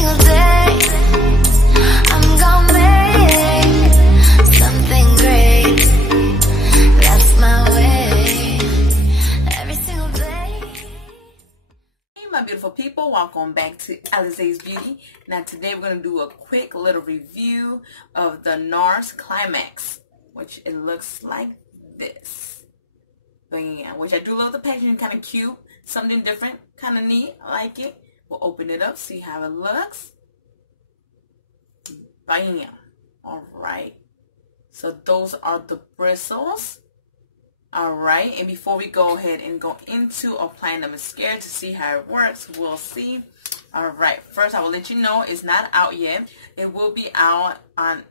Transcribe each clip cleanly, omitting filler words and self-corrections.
single day I'm gonna make something great. That's my way. Every single day. Hey my beautiful people, welcome back to Alazaes Beauty. Now today we're going to do a quick little review of the Nars Climax, which it looks like this. But yeah, which I do love the packaging, kind of cute, something different, kind of neat, I like it. We'll open it up, see how it looks. Bam. Alright. So those are the bristles. Alright, and before we go ahead and go into applying the mascara to see how it works, we'll see. Alright, first I will let you know it's not out yet. It will be out on,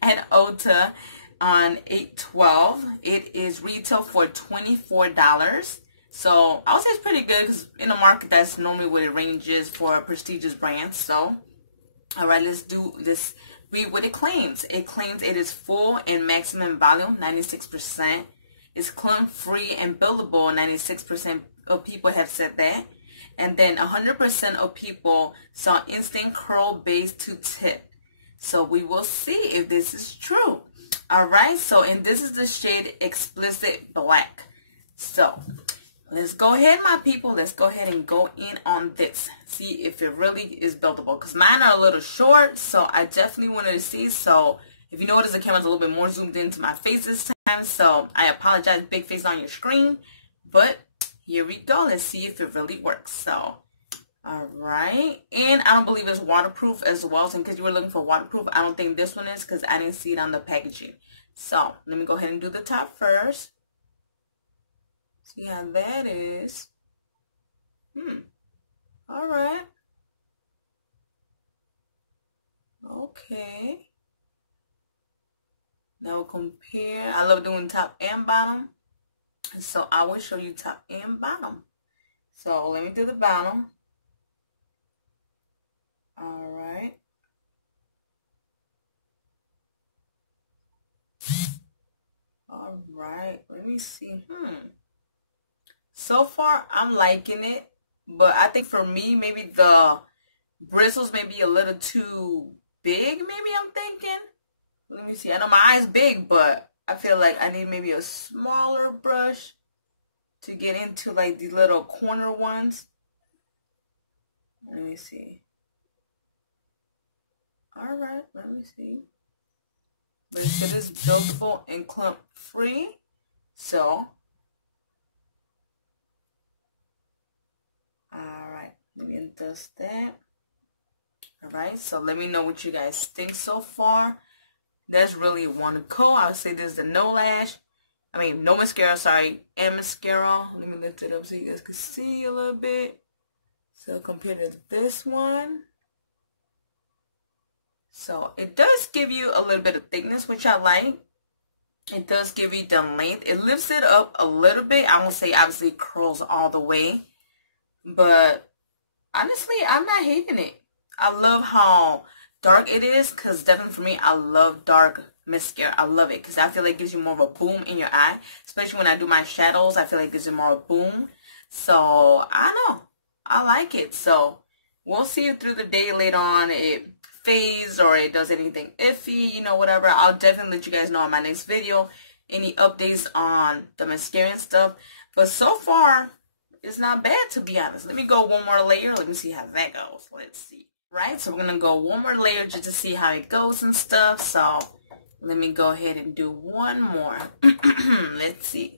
at Ulta on 8/12. It is retail for $24. So I would say it's pretty good because in the market that's normally what it ranges for prestigious brands. So, alright, let's do this. Read what it claims. It claims it is full and maximum volume, 96%. It's clump-free and buildable, 96% of people have said that. And then 100% of people saw instant curl base to tip. So we will see if this is true. Alright, so and this is the shade Explicit Black. So let's go ahead, my people. Let's go ahead and go in on this. See if it really is buildable. Because mine are a little short, so I definitely wanted to see. So if you notice, the camera's a little bit more zoomed into my face this time. So I apologize, big face on your screen. But here we go. Let's see if it really works. So, alright. And I don't believe it's waterproof as well. So in case you were looking for waterproof, I don't think this one is because I didn't see it on the packaging. So let me go ahead and do the top first. See how that is. Alright. Okay. Now we'll compare. I love doing top and bottom. So I will show you top and bottom. So let me do the bottom. Alright. Alright. Let me see. So far, I'm liking it, but I think for me, maybe the bristles may be a little too big, maybe I'm thinking. Let me see. I know my eye's big, but I feel like I need maybe a smaller brush to get into like these little corner ones. Let me see. Alright, let me see. But it is buildable and clump free, so alright, let me adjust that. Alright, so let me know what you guys think so far. That's really one coat. I would say this is the no mascara, sorry, and mascara. Let me lift it up so you guys can see a little bit. So compared to this one. So it does give you a little bit of thickness, which I like. It does give you the length. It lifts it up a little bit. I won't say obviously it curls all the way. But honestly, I'm not hating it. I love how dark it is because definitely for me, I love dark mascara. I love it because I feel like it gives you more of a boom in your eye. Especially when I do my shadows, I feel like it gives you more of a boom. So, I don't know. I like it. So, we'll see it through the day later on. It fades or it does anything iffy, you know, whatever. I'll definitely let you guys know in my next video any updates on the mascara and stuff. But so far, it's not bad, to be honest. Let me go one more layer. Let me see how that goes. Let's see. Right, so we're going to go one more layer just to see how it goes and stuff. So, let me go ahead and do one more. Let's see.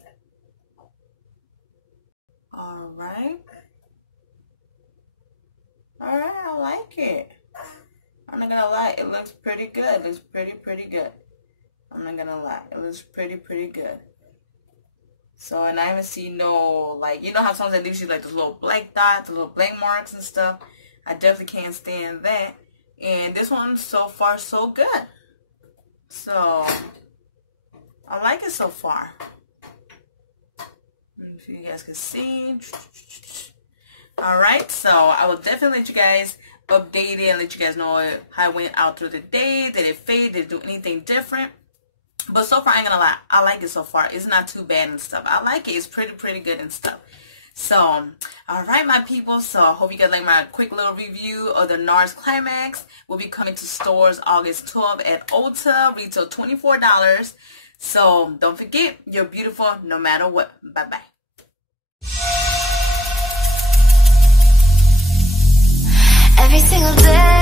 Alright. Alright, I like it. I'm not going to lie. It looks pretty good. It looks pretty good. I'm not going to lie. It looks pretty good. So, and I haven't seen no, like, you know how sometimes they see like those little black dots, the little black marks and stuff. I definitely can't stand that. And this one, so far, so good. So, I like it so far. If you guys can see. Alright, so I will definitely let you guys update it and let you guys know how it went out through the day. Did it fade? Did it do anything different? But so far, I ain't gonna lie, I like it so far. It's not too bad and stuff. I like it. It's pretty good and stuff. So, Alright, my people, so I hope you guys like my quick little review of the Nars Climax. Will be coming to stores August 12th at Ulta, retail $24. So don't forget, you're beautiful no matter what. Bye-bye. Every single day